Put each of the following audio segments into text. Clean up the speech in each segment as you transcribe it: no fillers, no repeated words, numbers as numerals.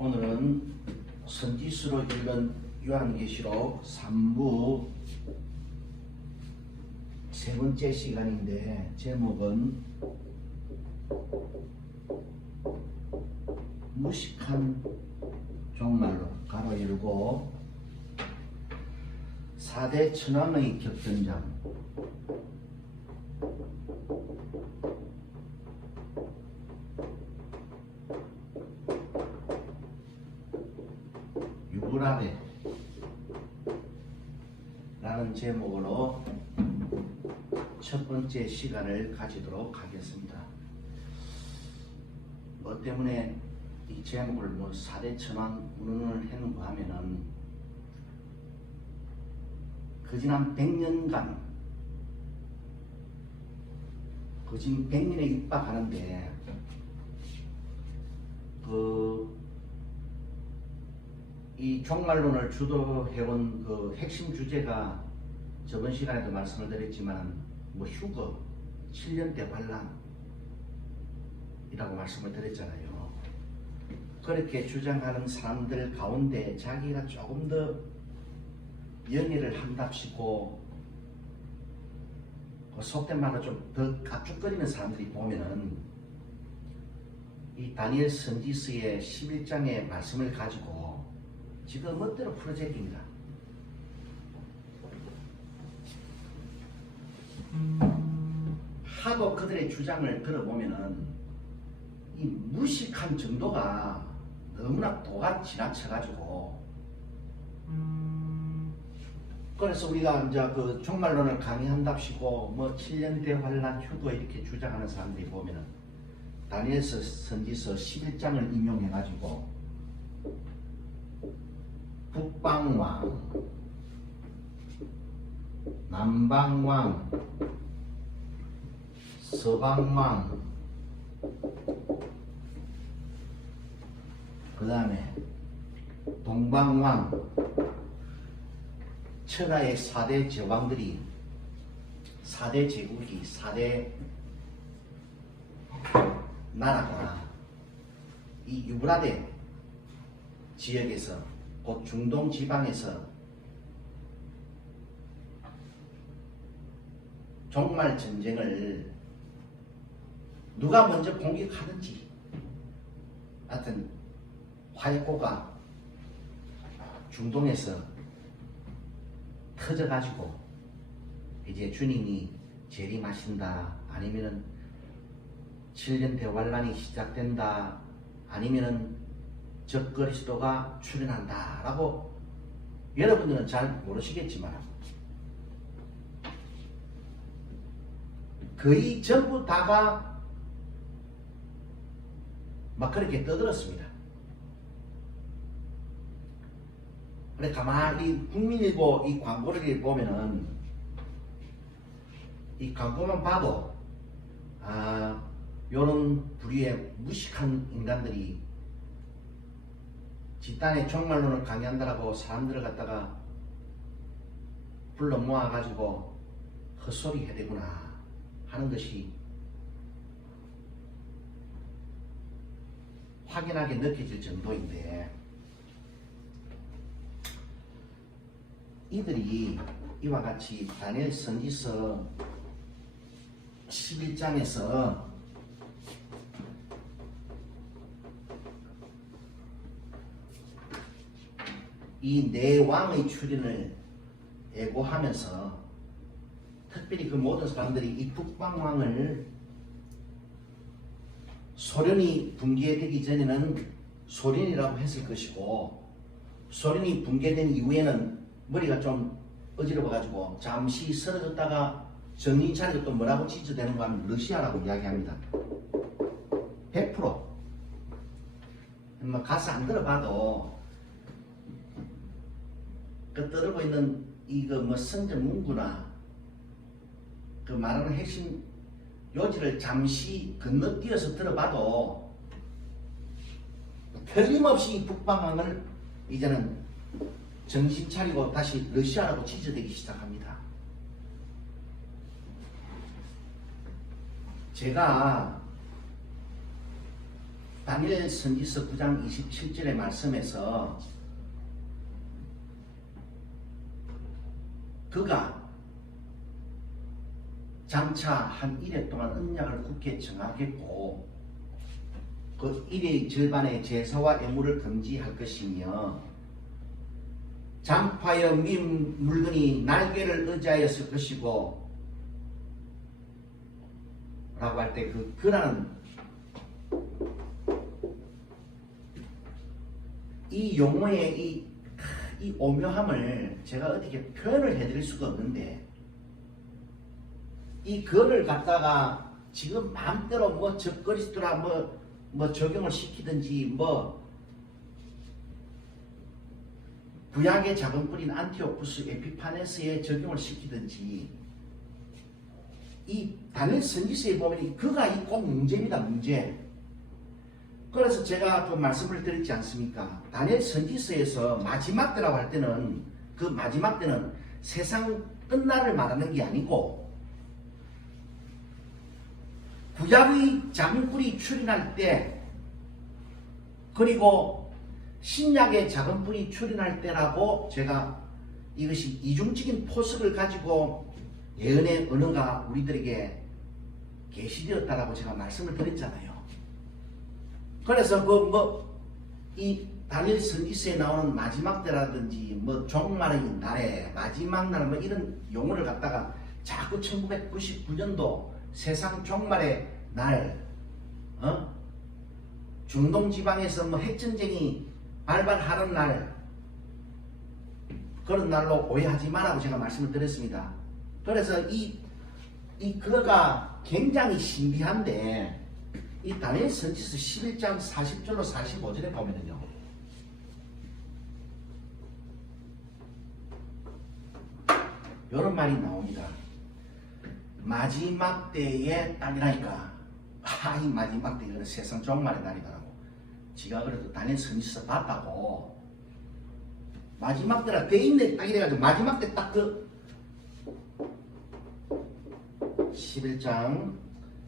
오늘은 선지수로 읽은 요한계시록 3부 세 번째 시간인데 제목은 무식한 종말론 가로 열고 4대 천왕의 격전장 유브라데 라는 제목으로 첫 번째 시간을 가지도록 하겠습니다. 뭐 때문에 이 제목을 4대 천왕 운운을 했는가 하면은 그 지난 100년간 그 지금 100년에 육박하는데 이 종말론을 주도해온 그 핵심 주제가 저번 시간에도 말씀을 드렸지만 휴거, 7년대 환란이라고 말씀을 드렸잖아요. 그렇게 주장하는 사람들 가운데 자기가 조금 더 연애를 한답시고 속된 말로 좀 더 깝죽거리는 사람들이 보면은 이 다니엘 선지서의 11장의 말씀을 가지고 지금 멋대로 프로젝트입니다. 하도 그들의 주장을 들어보면은 이 무식한 정도가 너무나 도가 지나쳐가지고 그래서 우리가 이제 그 종말론을 강의한답시고 7년대 환란 휴거 이렇게 주장하는 사람들이 보면은 다니엘 선지서 11장을 인용해가지고 북방왕, 남방왕, 서방왕, 그 다음에 동방왕, 천하의 4대 제왕들이 4대 제국이 4대 나라가 이 유브라데 지역에서 곧 중동 지방에서 종말 전쟁을 누가 먼저 공격하든지 하여튼 화약고가 중동에서 터져가지고 이제 주님이 재림하신다, 아니면은 7년 대환란이 시작된다, 아니면은 적 그리스도가 출현한다 라고 여러분들은 잘 모르시겠지만 거의 전부 다가 막 그렇게 떠들었습니다. 근데 가만히 국민일보 이 광고를 보면은 이 광고만 봐도 요런 부류의 무식한 인간들이 집단의 종말론을 강의한다라고 사람들을 갖다가 불러 모아가지고 헛소리 해야 되구나 하는 것이 확연하게 느껴질 정도인데, 이들이 이와 같이 다니엘 선지서 11장에서 이 네 왕의 출현을 예고하면서 특별히 그 모든 사람들이 이 북방왕을 소련이 붕괴되기 전에는 소련이라고 했을 것이고, 소련이 붕괴된 이후에는 머리가 좀 어지러워가지고 잠시 쓰러졌다가 정신 차리고 또 뭐라고 지지되는 거 하면 러시아라고 이야기합니다. 100% 가서 안 들어봐도 그 떠들고 있는 이거 성전 문구나 그 말하는 핵심 요지를 잠시 건너뛰어서 들어봐도 틀림없이 북방왕을 이제는 정신 차리고 다시 러시아라고 지지되기 시작합니다. 제가 다니엘 선지서 9장 27절의 말씀에서 그가 장차 한 1회 동안 언약을 굳게 정하겠고 그 1회 절반의 제사와 예물을 금지할 것이며 장파여 민 물건이 날개를 의지하였을 것이고 라고 할 때 그라는 이 용어의 이 오묘함을 제가 어떻게 표현을 해드릴 수가 없는데 이 글을 갖다가 지금 마음대로 뭐 적그리스도라 뭐 적용을 시키든지 뭐 구약의 작은 뿌린 안티오쿠스 에피파네스에 적용을 시키든지 이 다니엘 선지서에 보면 그가 이 꼭 문제입니다. 문제. 그래서 제가 그 말씀을 드렸지 않습니까? 다니엘 선지서에서 마지막 때라고 할 때는 그 마지막 때는 세상 끝날을 말하는 게 아니고 구약의 작은 뿔이 출현할 때 그리고 신약의 작은 뿔이 출현할 때라고 제가 이것이 이중적인 포석을 가지고 예언의 언어가 우리들에게 계시되었다라고 제가 말씀을 드렸잖아요. 그래서 이 다니엘 선지서에 나오는 마지막 때라든지 뭐 종말의 날에 마지막 날 뭐 이런 용어를 갖다가 자꾸 1999년도 세상 종말의 날, 중동 지방에서 뭐 핵전쟁이 발발하는 날 그런 날로 오해하지 마라고 제가 말씀을 드렸습니다. 그래서 그거가 굉장히 신비한데 이 다니엘 선지서 11장 40절로 45절에 보면은요. 이런 말이 나옵니다. 마지막 때의 딸이라니까. 이 마지막 때 이거는 세상 종말의 날이더라고. 지가 그래도 다니엘 선지서 봤다고. 마지막 때라 돼 있네 딱 이래가지고 마지막 때 딱 11장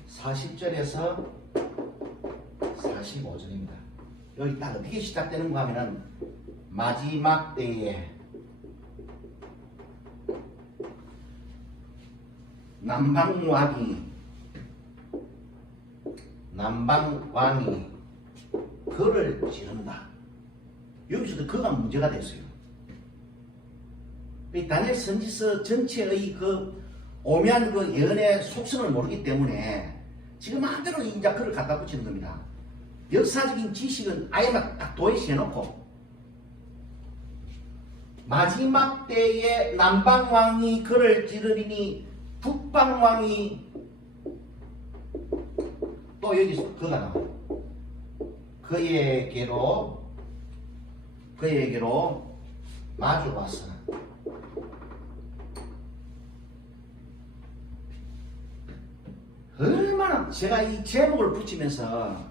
40절에서 45절입니다. 여기 딱 어떻게 시작되는가 하면은 마지막 때에 남방왕이 그를 지른다. 여기서도 그가 문제가 됐어요. 이 다니엘 선지서 전체의 그 오묘한 그 예언의 속성을 모르기 때문에 지금 마음대로 이제 그를 갖다 붙이는 겁니다. 역사적인 지식은 아예 딱 도외시해놓고 마지막 때에 남방왕이 그를 찌르리니 북방왕이 또 여기서 그가 나와요. 그에게로 마주 왔으나 얼마나 제가 이 제목을 붙이면서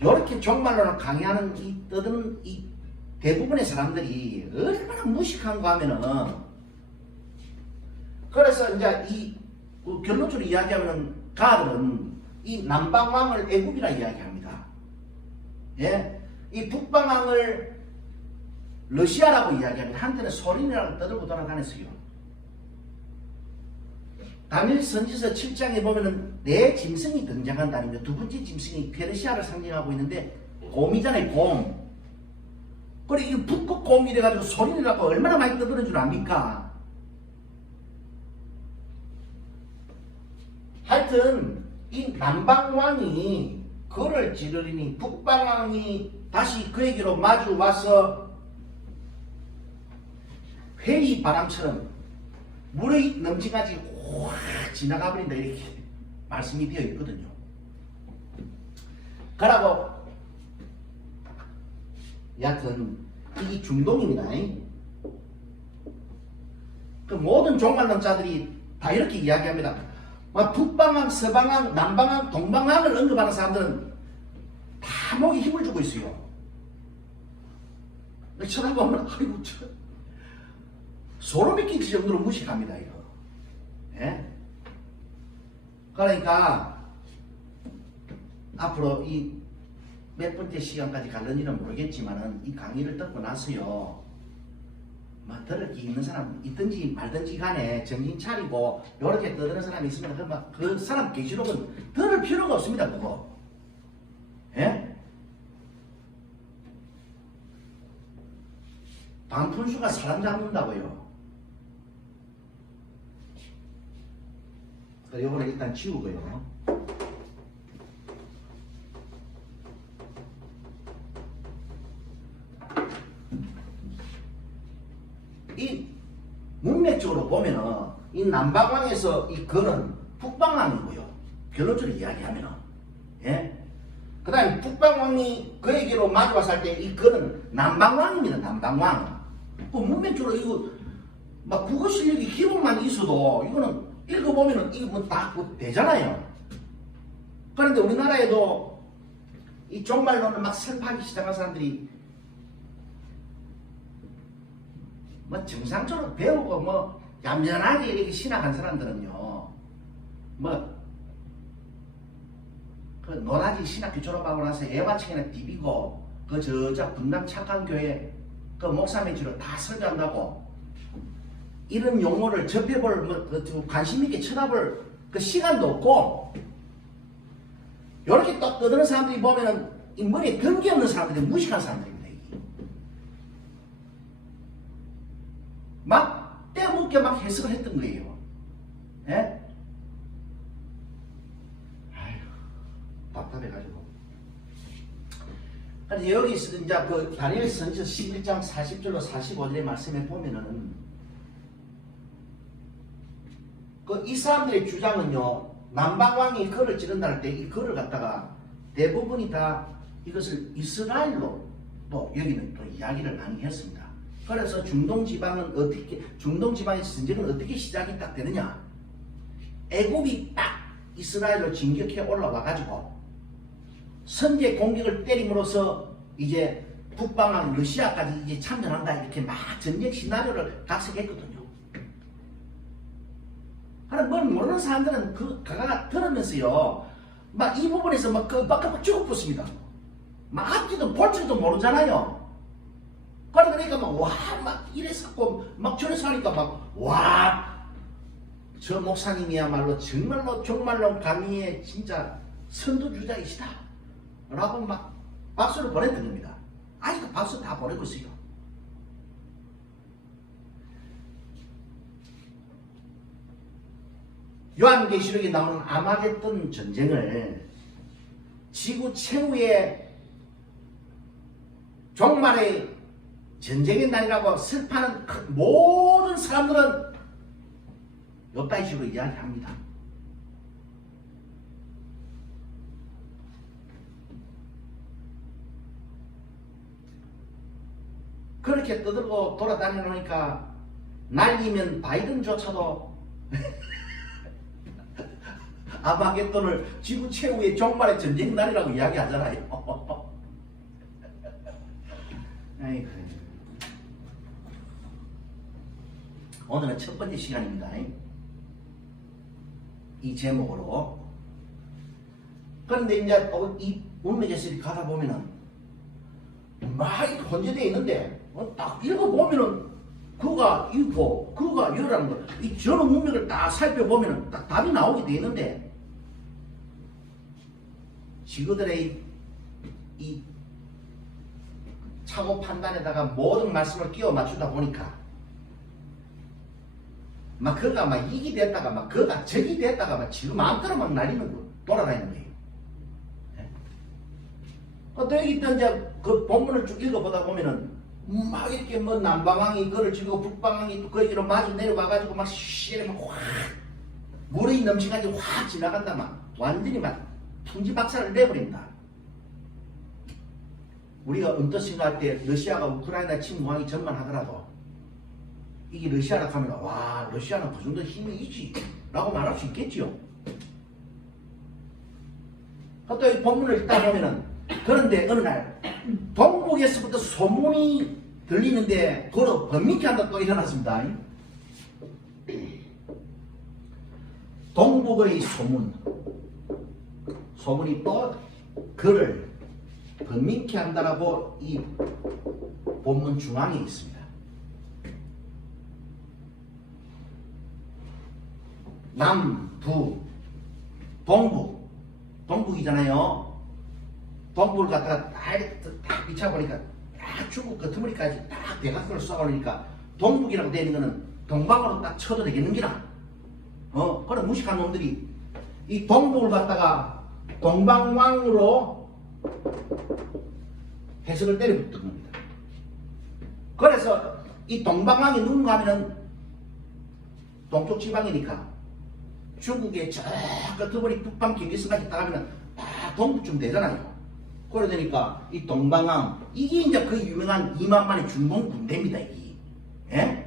이렇게 종말론을 강의하는 이 떠드는 이 대부분의 사람들이 얼마나 무식한가 하면은 그래서 이제 이 결론적으로 이야기하면은 가들은 이 남방왕을 애굽이라 이야기합니다. 예, 이 북방왕을 러시아라고 이야기합니다. 한때는 소련이라고 떠들고 돌아다녔어요. 다니엘 선지서 7장에 보면은 네 짐승이 등장한다는 두 번째 짐승이 페르시아를 상징하고 있는데 곰이잖아요. 곰. 그리고 이 북극 곰이 돼가지고 소린이라고 얼마나 많이 떠드는 줄 압니까? 하여튼 이 남방왕이 그를 찌르리니 북방왕이 다시 그에게로 마주 와서 회의 바람처럼 물이 넘치가지고 확 지나가 버린다 이렇게 말씀이 되어 있거든요. 그러고 여하튼 이 중동입니다. 그 모든 종말론자들이 다 이렇게 이야기합니다. 북방왕, 서방왕, 남방왕, 동방왕을 언급하는 사람들은 다 목에 힘을 주고 있어요. 쳐다보면 아이고 소름 끼칠 정도로 무식합니다. 이거. 예? 그러니까 앞으로 이 몇 번째 시간까지 갈는지는 모르겠지만은 이 강의를 듣고 나서요, 뭐 들을 게 있는 사람 있든지 말든지 간에 정신 차리고 요렇게 떠드는 사람이 있으면 그 사람 계시록은 들을 필요가 없습니다. 그거. 예? 방푼수가 사람 잡는다고요. 요거는 일단 지우고요. 이 문맥적으로 보면은 이 남방왕에서 이 글은 북방왕이고요. 결론적으로 이야기하면은, 예. 그 다음에 북방왕이 그에게로 마주와서 할 때 이 글은 남방왕입니다. 남방왕. 그 문맥적으로 이거 막 국어 실력이 기본만 있어도 이거는 읽어보면은 이거 뭐 다 되잖아요. 그런데 우리나라에도 이 종말론을 막 설파하기 시작한 사람들이 뭐 정상적으로 배우고 뭐 얌전하게 이렇게 신학한 사람들은요, 뭐 그 노라지 신학교 졸업하고 나서 애화층이나 비비고 그 저자 분당 착한 교회 그 목사 매주로 다 설교한다고 이런 용어를 접해볼 뭐 관심 있게 쳐다볼 그 시간도 없고, 이렇게 딱 떠드는 사람들이 보면은 이 머리에 든 게 없는 사람들이 무식한 사람들입니다. 막 때묻게 막 해석을 했던 거예요. 예? 아휴, 답답해가지고. 그래서 여기 이제 그 다니엘 선지서 11장 40절로 45절의 말씀에 보면은 그 이 사람들의 주장은요, 남방왕이 글을 찌른다 할 때 이 글을 갖다가 대부분이 다 이것을 이스라엘로 또 여기는 또 이야기를 많이 했습니다. 그래서 중동 지방은 어떻게, 중동 지방의 전쟁은 어떻게 시작이 딱 되느냐? 애굽이 딱 이스라엘로 진격해 올라와 가지고 선제 공격을 때림으로써 이제 북방한 러시아까지 이제 참전한다 이렇게 막 전쟁 시나리오를 각색했거든요. 하나 뭘 모르는 사람들은 그가 들으면서요, 막 이 부분에서 막 깜빡 죽어붙습니다. 막 앞뒤도 볼지도 모르잖아요. 그러니까 막 이래서 막 저래서 하니까 저 목사님이야말로 정말로 강의에 진짜 선두주자이시다 라고 막 박수를 보냈던 겁니다. 아직도 박수 다 보내고 있어요. 요한계시록에 나오는 아마겟돈 전쟁을 지구 최후의 종말의 전쟁의 날이라고 슬퍼하는 모든 사람들은 요따위 식으로 이야기합니다. 그렇게 떠들고 돌아다니니까 날리면 바이든조차도 아마겟돈을 지구 최후의 종말의 전쟁 날이라고 이야기하잖아요. 아이고. 오늘은 첫 번째 시간입니다. 이 제목으로. 그런데 이제 이 운명에서 가다 보면은 막 혼재되어 있는데 딱 읽어보면은 그가 이거 그가 이거라는 거, 이 전후 문맥을 딱 살펴보면은 딱 답이 나오게 되어 있는데, 지그들의 이 착오 판단에다가 모든 말씀을 끼워 맞추다 보니까 막 그가 막 이기 됐다가 막 그가 적이 됐다가 막 지금 마음대로 막 날리는 거 돌아다니는 거예요. 또 여기 또 이제 그 본문을 쭉 읽어보다 보면은 막 이렇게 뭐 남방왕이 그를 지고 북방왕이 또 거기로 마주 내려와가지고 막 쉬 막 확 물이 넘치가지고 확 지나간다. 막 완전히 막 풍지박살을 내버립니다. 우리가 언뜻 생각할 때 러시아가 우크라이나 침공하기 전만 하더라도 이게 러시아라 하면 와, 러시아는 그 정도 힘이 있지 라고 말할 수 있겠지요. 또 이 본문을 읽다 보면은, 그런데 어느 날 동북에서부터 소문이 들리는데 그로 번민케 한다 또 일어났습니다. 동북의 소문이 또 그를 번민케 한다라고 이 본문 중앙에 있습니다. 남부, 동북, 동북이잖아요. 동북을 갖다가 딱 비춰보니까 딱 중국 끄트머리까지 딱 대각선을 쏘아올리니까 동북이라고 되는 거는 동방으로 딱 쳐도 되겠는기나. 그런 무식한 놈들이 이 동북을 갖다가 동방왕으로 해석을 때려붙은 겁니다. 그래서 이 동방왕이 누군가 하면은 동쪽 지방이니까 중국의 저 끝머리 북방 경계선까지 딱 하면은 다 동북쯤 되잖아요. 그래 되니까 이 동방왕 이게 이제 그 유명한 2만만의 중공 군대입니다. 이게. 예?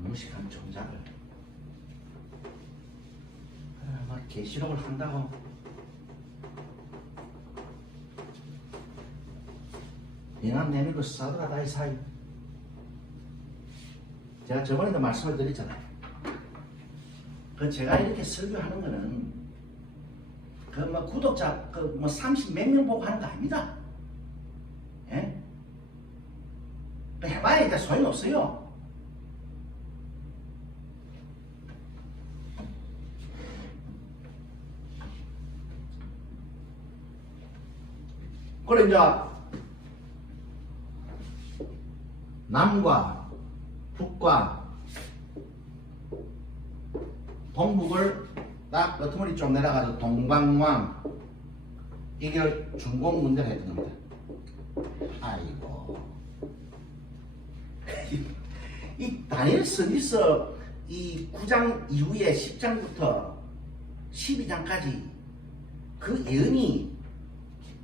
무식한 종자를 막 계시록을 한다고 인한 내밀고 싸돌아다이 사이. 제가 저번에도 말씀을 드렸잖아요. 그 제가 이렇게 설교하는 거는 그 뭐 구독자 그 뭐 30 몇 명 보고 하는 거 아닙니다. 예? 해봐야 이제 소용이 없어요. 그래 이제 남과 북과 동북을 딱 끄트머리 좀 내려가지고 동방왕 이게 중공 문제를 했던 겁니다. 아이고 이 다니엘 서기서 이 9장 이후에 10장부터 12장까지 그 예언이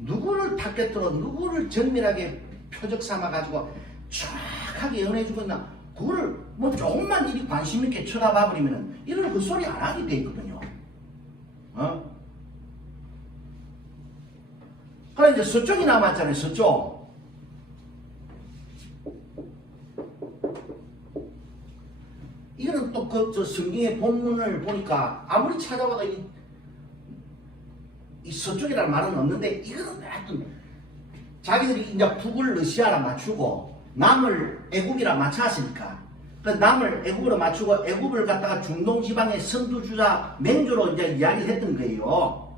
누구를 타겟으로 누구를 정밀하게 표적 삼아가지고 정확하게 예언해주고 있나 그거를 뭐 조금만 일이 관심 있게 쳐다봐 버리면은 이런 헛소리 안 하게 돼 있거든요. 그래 이제 서쪽이 남았잖아요. 서쪽. 이거는 또 그 성경의 본문을 보니까 아무리 찾아봐도 이 서쪽이라는 말은 없는데 이거는 하여튼 자기들이 이제 북을 러시아라 맞추고 남을 애국이라 맞췄으니까 그 남을 애국으로 맞추고 애국을 갖다가 중동 지방의 선두주자 맹주로 이제 이야기를 했던 거예요.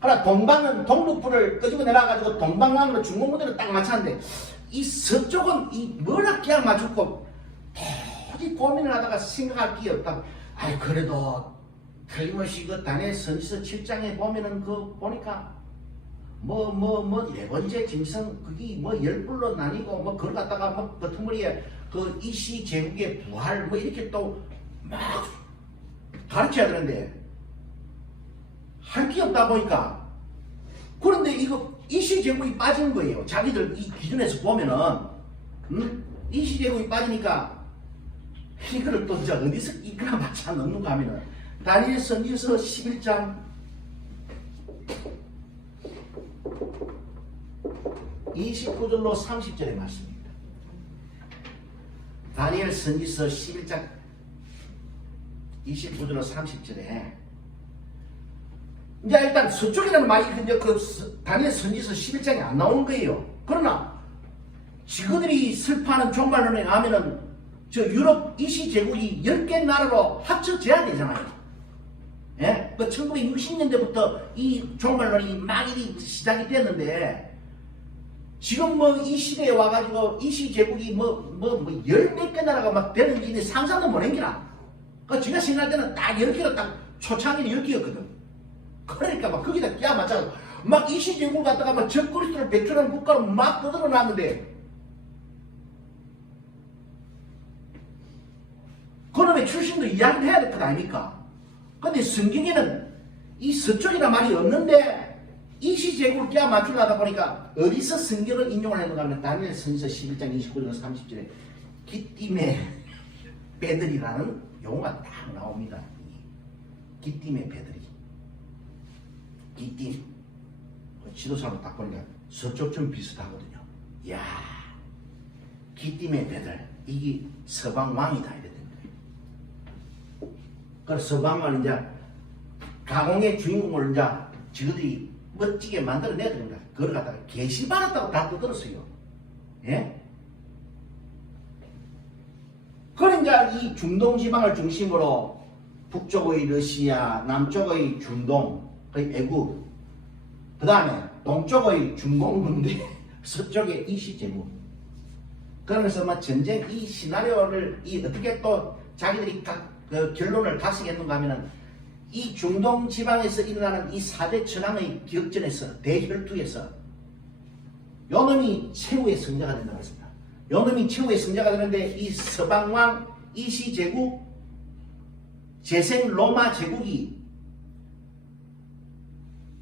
그러나 동방은 동북부를 끄집어 내려가지고 동방왕으로 중공 무대를 딱 맞췄는데 이 서쪽은 이 뭐라 그냥 맞췄고 도저히 고민을 하다가 생각할 게 없다. 아이 그래도 틀림없이 그 다니엘 선지서 7장에 보면은 그 보니까 네 번째 짐승 그게 뭐 열불로 나뉘고 뭐 그걸 갖다가 뭐 끄트머리에 그 이시 제국의 부활 뭐 이렇게 또 막 가르쳐야 되는데 할 게 없다 보니까 그런데 이거 이시 제국이 빠진 거예요. 자기들 이 기준에서 보면은 이시 제국이 빠지니까 이거를 또 이제 어디서 이거나 맞춰 넣는가 하면은 다니엘 선지서 11장 29절로 30절의 말씀입니다. 다니엘 선지서 11장 29절로 30절에 이제 일단 서쪽이라는 말이 이제 그 다니엘 선지서 11장에 안 나오는 거예요. 그러나 지그들이 슬퍼하는 종말론에 가면은 저 유럽 이시 제국이 10개 나라로 합쳐져야 되잖아요. 예? 그 1960년대부터 이 종말론이 막 시작이 됐는데 지금 뭐 이 시대에 와가지고 이시 제국이 열 몇 개 나라가 막 되는지 상상도 못 한기라. 그 제가 생각할 때는 딱 10개로 딱 초창기는 10개였거든. 그러니까 막 거기다 끼워맞춰서 막 이시 제국을 갖다가 막 적그리스도를 배출하는 국가로 막 떠들어 놨는데 그놈의 출신도 이야기를 해야 될 것 아닙니까? 근데 성경에는 이 서쪽이란 말이 없는데 이시 제국을 끼워 맞추려다 보니까 어디서 성경을 인용을 했는가 하면 다니엘 선지서 11장 29절 30절에 기띔의 배들이라는 용어가 딱 나옵니다. 기띔의 배들이. 기띔. 지도상으로 딱 보니까 서쪽 좀 비슷하거든요. 이야. 기띔의 배들 이게 서방왕이다 이래 된 거예요. 그래서 서방왕은 이제 가공의 주인공을 이제 지그들이 멋지게 만들어내야 됩니다. 그걸 갖다가 계시받았다고 다 떠들었어요. 예? 그래 이제 이 중동 지방을 중심으로 북쪽의 러시아, 남쪽의 중동, 거의 애국, 그 다음에 동쪽의 중공군대, 서쪽의 이시제국. 그러면서 뭐 전쟁 이 시나리오를 어떻게 또 자기들이 그 결론을 각색했는가 하면은 이 중동 지방에서 일어나는 이 4대 천황의 격전에서 대혈투에서 요놈이 최후의 승자가 된다고 했습니다. 요놈이 최후의 승자가 되는데 이 서방왕 이시제국 재생 로마 제국이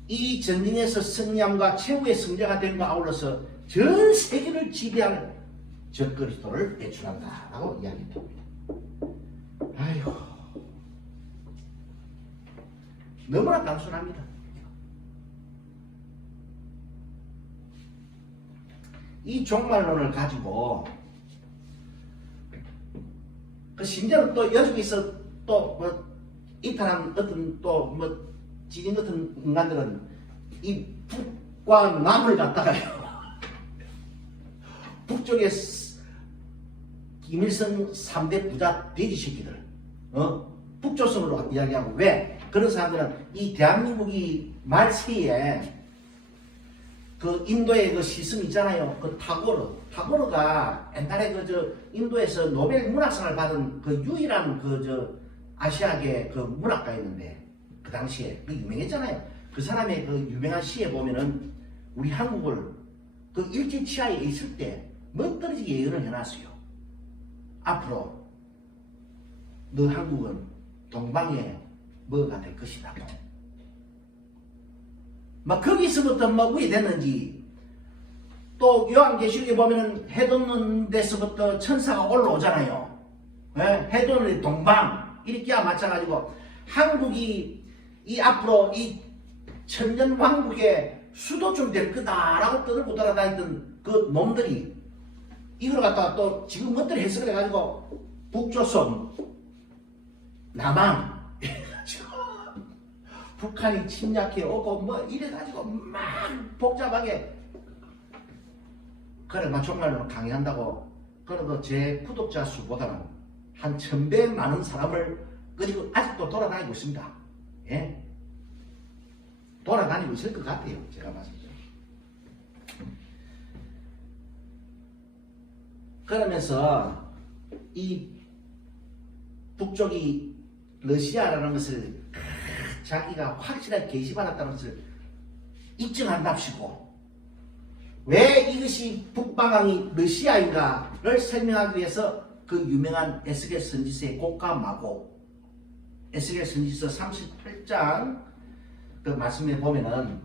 이 전쟁에서 승리함과 최후의 승자가 됨과 아울러서 전 세계를 지배할 적그리스도를 배출한다라고 이야기합니다. 아이고, 너무나 단순합니다. 이 종말론을 가지고 그 심지어는 또 여기서 또 뭐 이탈한 어떤 또 뭐 지진 같은 인간들은 이 북과 남을 갖다가요 북쪽에 김일성 3대 부자 돼지 새끼들 북조선으로 이야기하고 왜 그런 사람들은 이 대한민국이 말세에 그 인도의 그 시슴 있잖아요. 그 타고르가 옛날에 인도에서 노벨 문학상을 받은 그 유일한 아시아계 그 문학가였는데 그 당시에 그 유명했잖아요. 그 사람의 그 유명한 시에 보면은 우리 한국을 그 일제치하에 있을 때 멋들어지게 예언을 해놨어요. 앞으로 너 한국은 동방의 뭐가 될 것이다. 막 거기서부터 뭐 왜 됐는지 또 요한계시록에 보면은 해 돋는 데서부터 천사가 올라오잖아요. 예? 해 돋는 동방 이렇게야 맞춰가지고 한국이 이 앞으로 이 천년 왕국의 수도쯤 될 거다라고 떠들고 돌아다니던 그 놈들이 이걸 갖다가 또 지금 멋대로 해석을 해가지고 북조선 남한 이래가지고 북한이 침략해 오고 뭐 이래가지고 막 복잡하게 그래 막 정말로 강의한다고 그래도 제 구독자 수보다는 한 1000배 많은 사람을 그리고 아직도 돌아다니고 있습니다. 예? 돌아다니고 있을 것 같아요. 제가 봤을 때. 그러면서 이 북쪽이 러시아라는 것을 자기가 확실하게 계시받았다는 것을 입증한답시고 왜 이것이 북방향이 러시아인가를 설명하기 위해서 그 유명한 에스겔 선지서의 곡과 마곡 에스겔 선지서 38장 그 말씀에 보면은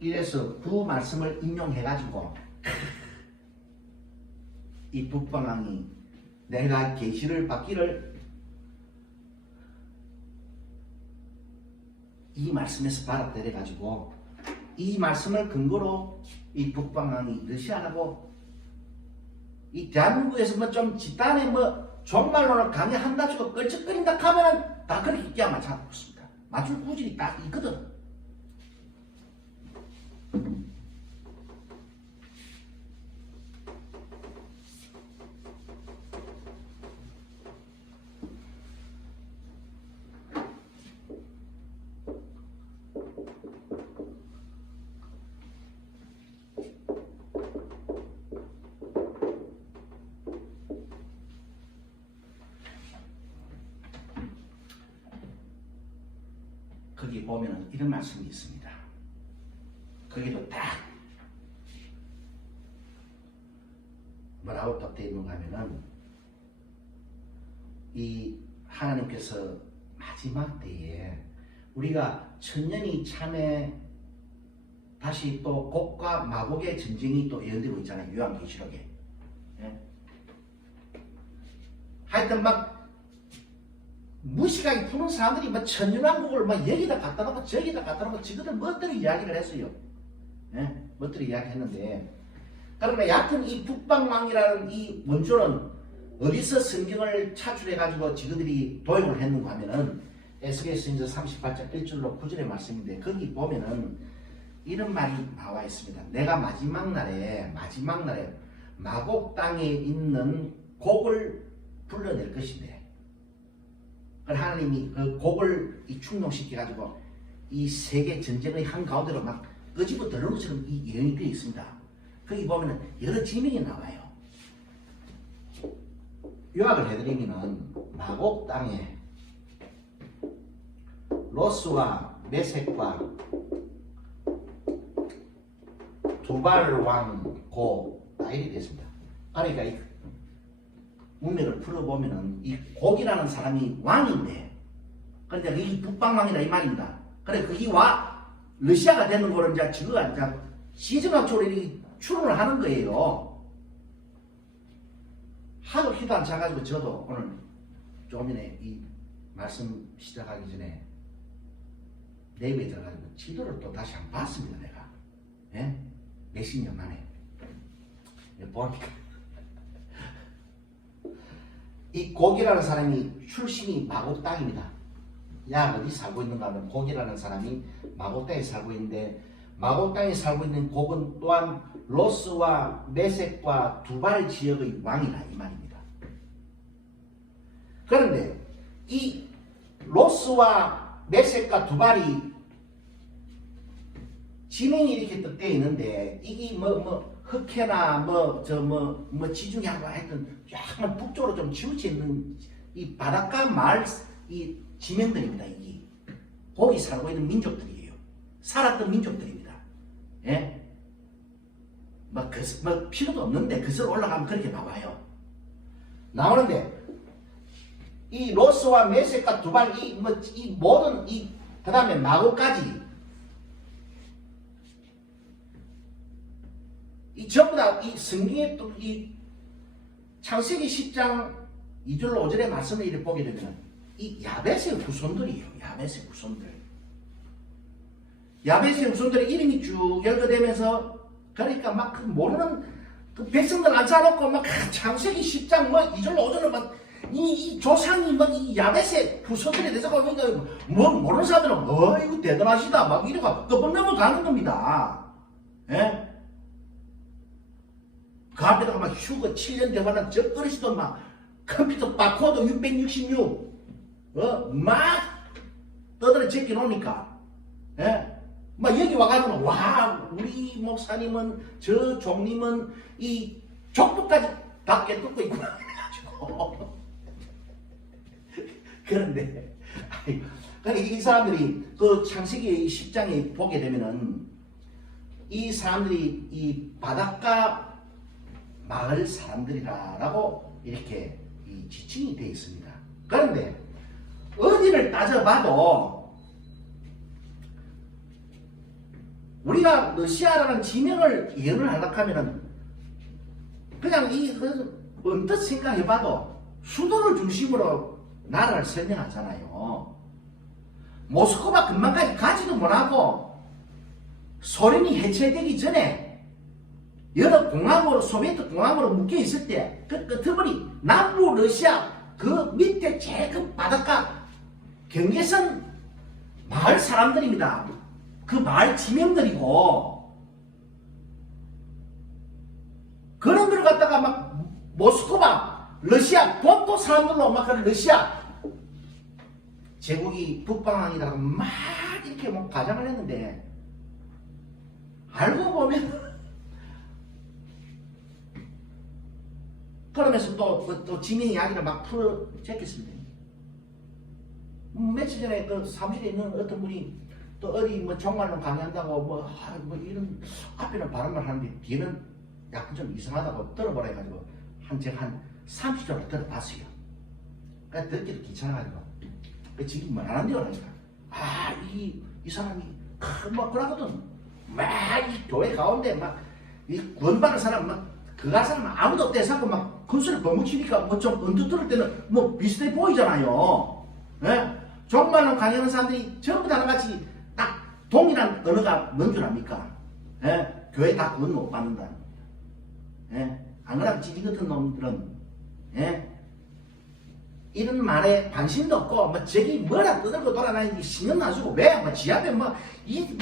이래서 그 말씀을 인용해가지고 이 북방향이 내가 계시를 받기를 이 말씀에서 받아들여가지고 이 말씀을 근거로 이 북방향이 러시아라고 이 대한민국에서 뭐 좀 집단에 뭐 종말론을 강요한다고 끌적거린다 하면은 다 그렇게 있기야 마찬가지로 있습니다. 맞출 구질이 딱 있거든. 거기 보면은 이런 말씀이 있습니다. 거기도 딱 뭐라고 딱 되어 있는가 하면은 이 하나님께서 마지막 때에 우리가 천년이 참에 다시 또 곡과 마곡의 전쟁이 또 예언되고 있잖아요. 요한계시록에. 예? 하여튼 막 무식하게 푸는 사람들이 뭐 천년왕국을 막 여기다 갖다 놓고 저기다 갖다 놓고 지그들 멋대로 이야기를 했어요. 예? 멋들이 이야기했는데, 그러나 얕은 이 북방왕이라는 이 원조는 어디서 성경을 차출해가지고 지그들이 도용을 했는가 하면은 에스겔서 38장 1절로 9절의 말씀인데, 거기 보면은 이런 말이 나와 있습니다. 내가 마지막 날에 마곡 땅에 있는 곡을 불러낼 것인데, 하나님이 그 곡을 충동시켜가지고 이 세계 전쟁의 한가운데로 막 끄집어 들어오는 것처럼 이 예언이 되어 있습니다. 거기 보면 여러 지명이 나와요. 요약을 해드리면 마곡 땅에 로스와 메섹과 두발 왕고 이렇게 됐습니다. 그러니까 이 문맥을 풀어보면은 이 곡이라는 사람이 왕인데, 그런데 이 북방왕이다 이 말입니다. 그래 그게 러시아가 되는 거는 이제 지가 이제 시정학적으로 이렇게 추론을 하는 거예요. 하도 희도 안 차가지고 저도 오늘 조금 전에 이 말씀 시작하기 전에 네이버에 들어가지고 지도를 또 다시 한번 봤습니다. 내가 예? 몇십 년 만에 보니까 이 곡이라는 사람이 출신이 마곡 땅입니다. 야 어디 살고 있는가 하면 곡이라는 사람이 마곡 땅에 살고 있는데, 마곡 땅에 살고 있는 곡은 또한 로스와 메섹과 두발 지역의 왕이라 이 말입니다. 그런데 이 로스와 메섹과 두발이 지명이 이렇게 또 되어 있는데, 이게 흑해나 지중해 하여튼 약간 북쪽으로 좀 치우쳐 있는 이 바닷가 마을 이 지명들입니다. 이게 거기 살고 있는 민족들이에요. 살았던 민족들입니다. 예? 필요도 없는데 그슬 올라가면 그렇게 나오는데 이 로스와 메섹과 두발 이 모든 그 다음에 마곡까지 이 전부 다 이 성경의 또 이 창세기 10장 2절로 5절의 말씀을 이렇게 보게 되면 이 야벳의 후손들이에요. 야벳의 후손들. 야벳의 후손들의 이름이 쭉 열거되면서, 그러니까 막 모르는 그 백성들 앉혀놓고 막 창세기 10장 2절로 5절로 막 이 조상이 막 이 야벳의 후손들에 대해서 그러니까 모르는 사람들은 이거 대단하시다 막 이러고 떠벌려고 가는 겁니다. 예? 그 앞에다가 막 휴거 7년 되면은 저 어르신도 막 컴퓨터 바코드 666 막 떠들어 제껴 놓으니까, 예? 막 여기 와가지고 우리 목사님은 저 종님은 이 족보까지 다 깨뚫고 있구나 그래가지고 그런데 이 사람들이 그 창세기 10장에 보게 되면은 이 사람들이 이 바닷가 마을 사람들이라고 이렇게 지칭이 되어 있습니다. 그런데 어디를 따져봐도 우리가 러시아라는 지명을 예언을 하려고 하면은 그냥 언뜻 생각해봐도 수도를 중심으로 나라를 설명하잖아요. 모스크바 근방까지 가지도 못하고 소련이 해체되기 전에 여러 공화국으로 소비에트 공화국으로 묶여 있을 때 그 끝머리 남부 러시아 그 밑에 제일 그 바닷가 경계선 마을 사람들입니다. 그 마을 지명들이고, 그런 걸 갖다가 막 모스크바 러시아 본토 사람들로 막 러시아 제국이 북방왕이라고 막 이렇게 뭐 가장을 했는데, 알고 보면 그러면서 또 지명 이야기를 막 풀어 제꼈습니다. 며칠 전에 그 사무실에 있는 어떤 분이 또 어디 종말론 강의한다고 이런 앞에는 바른말 하는데 뒤는 약간 좀 이상하다고 들어보라 해가지고 제가 한 30초를 들어봤어요. 그러니까 듣기도 귀찮아가지고 지금 뭐 하는데요? 그러니까 이 사람이 그러거든. 막 이 교회 가운데 막 이 구원받은 사람 그가 사람 아무도 없대 해서 막 큰 소리 버무치니까 좀 언뜻 들을 때는 비슷해 보이잖아요. 예? 종말론 강의하는 사람들이 전부 다 같이 딱 동일한 언어가 뭔 줄 압니까? 교회 다 구원 못 받는다는 거예요. 안 그러면 지지 같은 놈들은 이런 말에 관심도 없고 뭐 저기 뭐라 떠들고 돌아다니기 신경 안 쓰고 왜 뭐 지 앞에 뭐이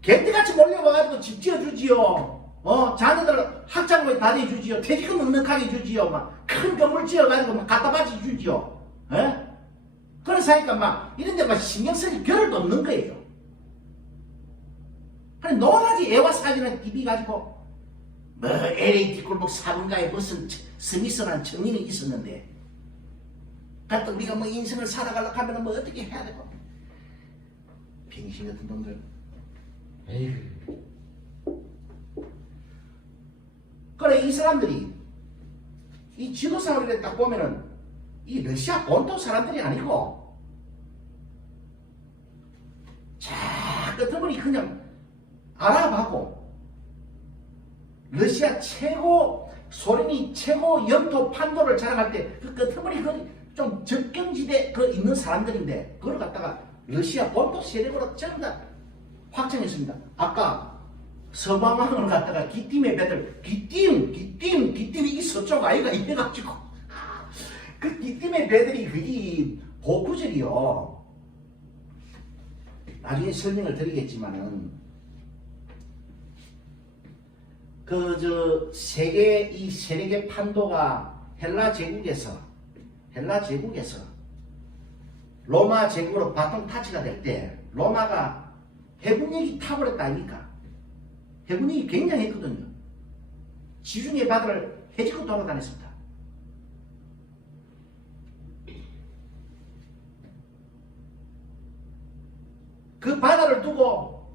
개떼같이 몰려와가지고 집 지어주지요. 자녀들 학장부에 다 해주지요. 퇴직금 넉넉하게 주지요. 막 큰 건물 지어가지고 막 갖다 바치 주지요. 그래서 하니까 막 이런 데 막 신경 쓸 겨를도 없는 거예요. 그래 노라지 애와 사귀는 TV 가지고 뭐 LA 뒷골목 4분가에 무슨 스미스라는 청년이 있었는데 그래도 우리가 뭐 인생을 살아가려고 하면 뭐 어떻게 해야 되고 병신 같은 놈들. 에휴. 그래 이 사람들이 이 지도사를 딱 보면은 이 러시아 본토 사람들이 아니고 자 끝머리 그냥 아랍하고 러시아 최고 소련이 최고 영토 판도를 자랑할 때 그 끝머리 좀 접경지대 있는 사람들인데 그걸 갖다가 러시아 본토 세력으로 전부 다 확정했습니다. 아까 서방왕을 갖다가 기띔의 배들 기띔이 이 서쪽 아이가 이래가지고 그 기띔의 배들이 그게 복구절이요. 나중에 설명을 드리겠지만은 이 세력의 판도가 헬라 제국에서 로마 제국으로 바통 타치가 될 때 로마가 해군력이 타버렸다 아닙니까? 해군력이 굉장했거든요. 지중해 바다를 헤집고 돌아다녔습니다. 그 바다를 두고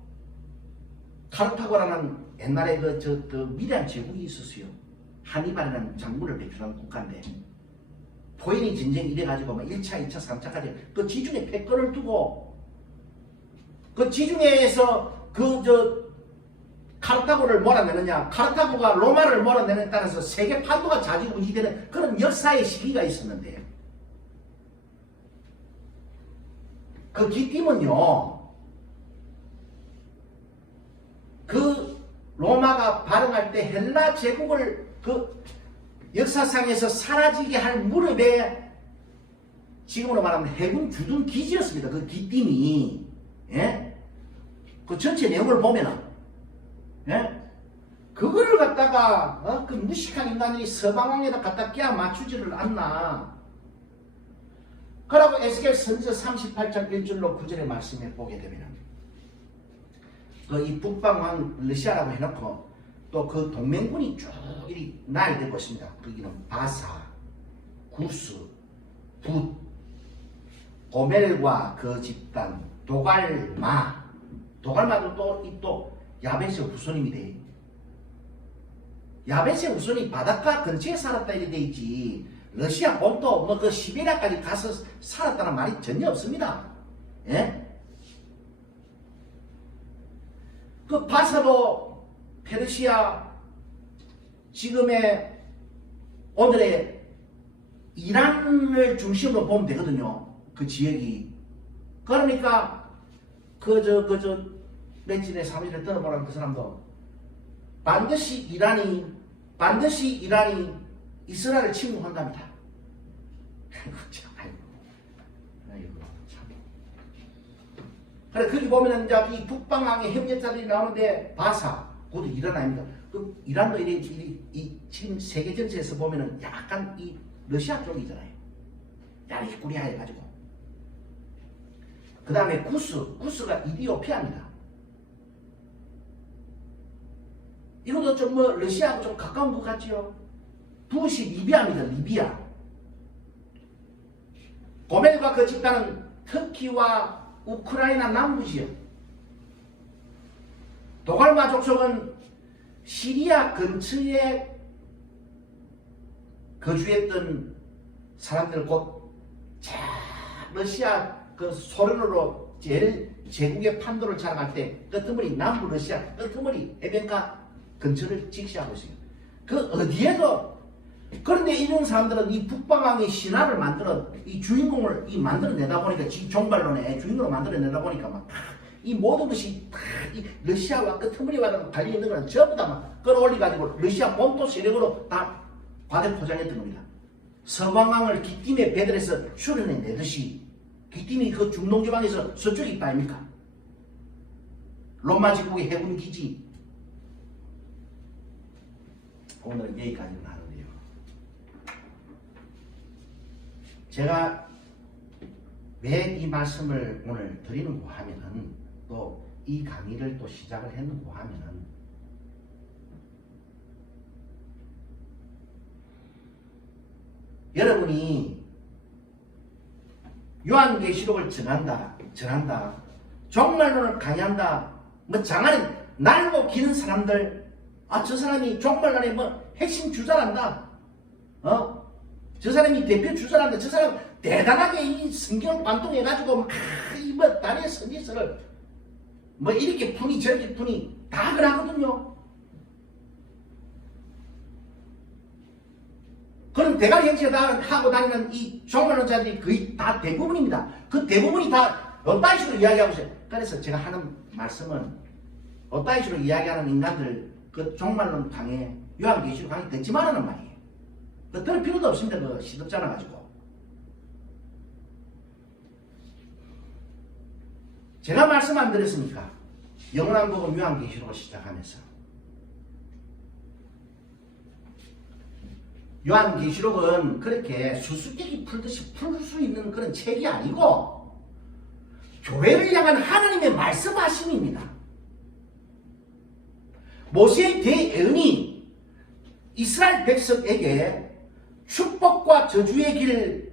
카르타고라는 옛날에 그 미란 제국이 있었어요. 하니발이라는 장군을 배출한 국가인데 포에니 전쟁이 이래가지고 막 1차, 2차, 3차까지 그 지중해 패권을 두고 그 지중해에서 카르타고를 몰아내느냐 카르타고가 로마를 몰아내느냐에 따라서 세계 판도가 좌지우지되는 그런 역사의 시기가 있었는데 그 기띔은요 그 로마가 발흥할 때 헬라 제국을 그 역사상에서 사라지게 할 무렵에 지금으로 말하면 해군 주둔 기지였습니다. 그 기띔이 그 전체 내용을 보면은 그거를 갖다가 그 무식한 인간들이 서방왕에다 갖다 끼워 맞추지를 않나. 그러고 에스겔 선지서 38장 1절로 9절의 말씀에 보게 되면은 이 북방왕 러시아라고 해놓고 또 그 동맹군이 쭉 이리 나열되고 있습니다. 거기는 바사, 구스, 붓, 고멜과 그 집단, 도갈마도 또 야베스의 후손임이 돼. 야베스의 후손이 바닷가 근처에 살았다 이래 돼 있지. 러시아 본토 그 시베리아까지 가서 살았다는 말이 전혀 없습니다. 그 바사도 페르시아 지금의 오늘의 이란을 중심으로 보면 되거든요. 그 지역이. 그러니까 렌진의 3일을 떠나보라는 그 사람도 반드시 이란이 이스라엘을 침공한답니다. 아이고 참. 그래 거기 보면은 이제 이 북방왕의 협력자들이 나오는데 바사 그것도 이란 아닙니까? 그 이란도 이 지금 세계 전체에서 보면은 약간 이 러시아 쪽이잖아요. 야리꾸리아 해가지고. 그 다음에 구스가 이디오피아입니다. 이것도 좀 러시아하고 좀 가까운 것 같지요? 붓이 리비아입니다. 리비아. 고멜과 그 집단은 터키와 우크라이나 남부지역. 도갈마 족속은 시리아 근처에 거주했던 사람들 곧 러시아 그 소련으로 제일 제국의 판도를 자랑할 때 끄트머리 남부 러시아 끄트머리 해변가 근처를 직시하고 있어요. 그 어디에도. 그런데 이런 사람들은 이 북방왕의 신화를 만들어 이 주인공을 만들어내다 보니까 종발론의 주인공을 만들어내다 보니까 막 이 모든 것이 다 이 러시아와 끄트머리와 달려있는 거는 전부 다 막 끌어올려가지고 러시아 본토 세력으로 다 과대포장했던 겁니다. 서방왕을 기띔의 배들에서 수련해내듯이 기띔이 그 중동지방에서 서쪽에 있다 아닙니까? 로마 제국의 해군기지. 오늘은 여기까지는 하는데요. 제가 왜 이 말씀을 오늘 드리는고 하면은 또 이 강의를 또 시작을 했는고 하면은 여러분이 요한계시록을 전한다, 종말론을 강의한다, 뭐 장안에 날고 기는 사람들, 저 사람이 종말론에 뭐 핵심 주자란다, 저 사람이 대표 주자란다, 저 사람 대단하게 이 성경을 관통해가지고 막 뭐 다리에 선지서를 뭐 이렇게 푸니 저렇게 푸니 다 그러거든요. 그런 대가리 형체가 하고 다니는 이 종말론자들이 거의 다 대부분입니다. 그 대부분이 다 어따위 식으로 이야기하고 있어요. 그래서 제가 하는 말씀은 어따위 식으로 이야기하는 인간들 그 종말론 강의, 요한계시록 강의 듣지 말라는 말이에요. 그 들을 필요도 없습니다. 그 시덥잖아 가지고. 제가 말씀 안 드렸습니까? 영원한 복음 요한계시록을 시작하면서 요한계시록은 그렇게 수수께끼 풀듯이 풀 수 있는 그런 책이 아니고 교회를 향한 하나님의 말씀하심입니다. 모세의 대예언이 이스라엘 백성에게 축복과 저주의 길,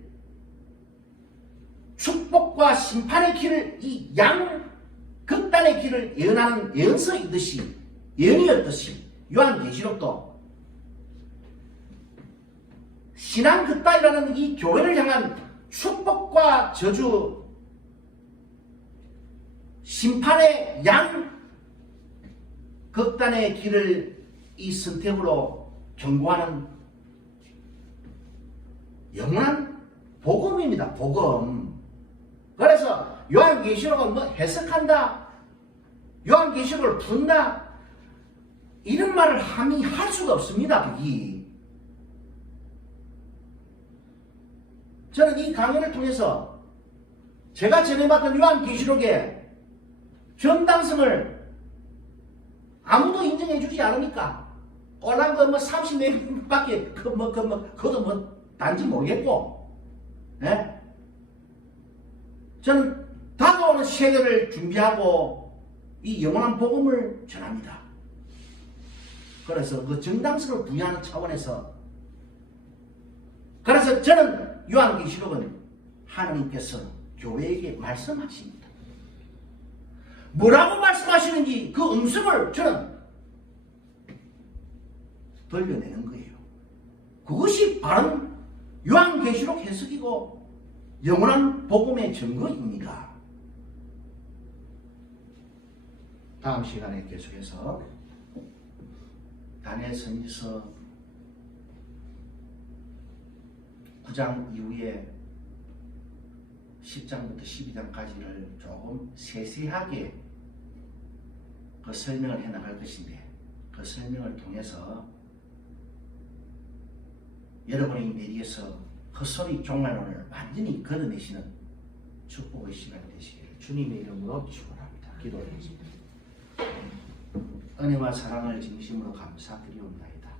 축복과 심판의 길을 이 극단의 길을 예언하는 예언서이듯이 예언이었듯이 요한계시록도 신앙 극단이라는 이 교회를 향한 축복과 저주, 심판의 극단의 길을 이 선택으로 경고하는 영원한 복음입니다. 복음. 그래서 요한계시록은 뭐 해석한다, 요한계시록을 푼다, 이런 말을 함이 할 수가 없습니다. 그게. 저는 이 강의를 통해서 제가 전해봤던 요한계시록의 정당성을 아무도 인정해 주지 않으니까 꼴랑 뭐 30명밖에 그것도 뭐 단지 모르겠고, 예? 저는 다가오는 세대를 준비하고 이 영원한 복음을 전합니다. 그래서 그 정당성을 부여하는 차원에서, 그래서 저는 요한계시록은 하나님께서 교회에게 말씀하십니다. 뭐라고 말씀하시는지 그 음성을 저는 들려내는 거예요. 그것이 바른 요한계시록 해석이고 영원한 복음의 증거입니다. 다음 시간에 계속해서 다니엘 선지서 9장 이후에 10장부터 12장까지를 조금 세세하게 그 설명을 해나갈 것인데, 그 설명을 통해서 여러분의 내리에서 헛소리 종말론을 완전히 걷어내시는 축복의 시간이 되시기를 주님의 이름으로 축원합니다. 기도드리겠습니다. 은혜와 사랑을 진심으로 감사드리옵나이다.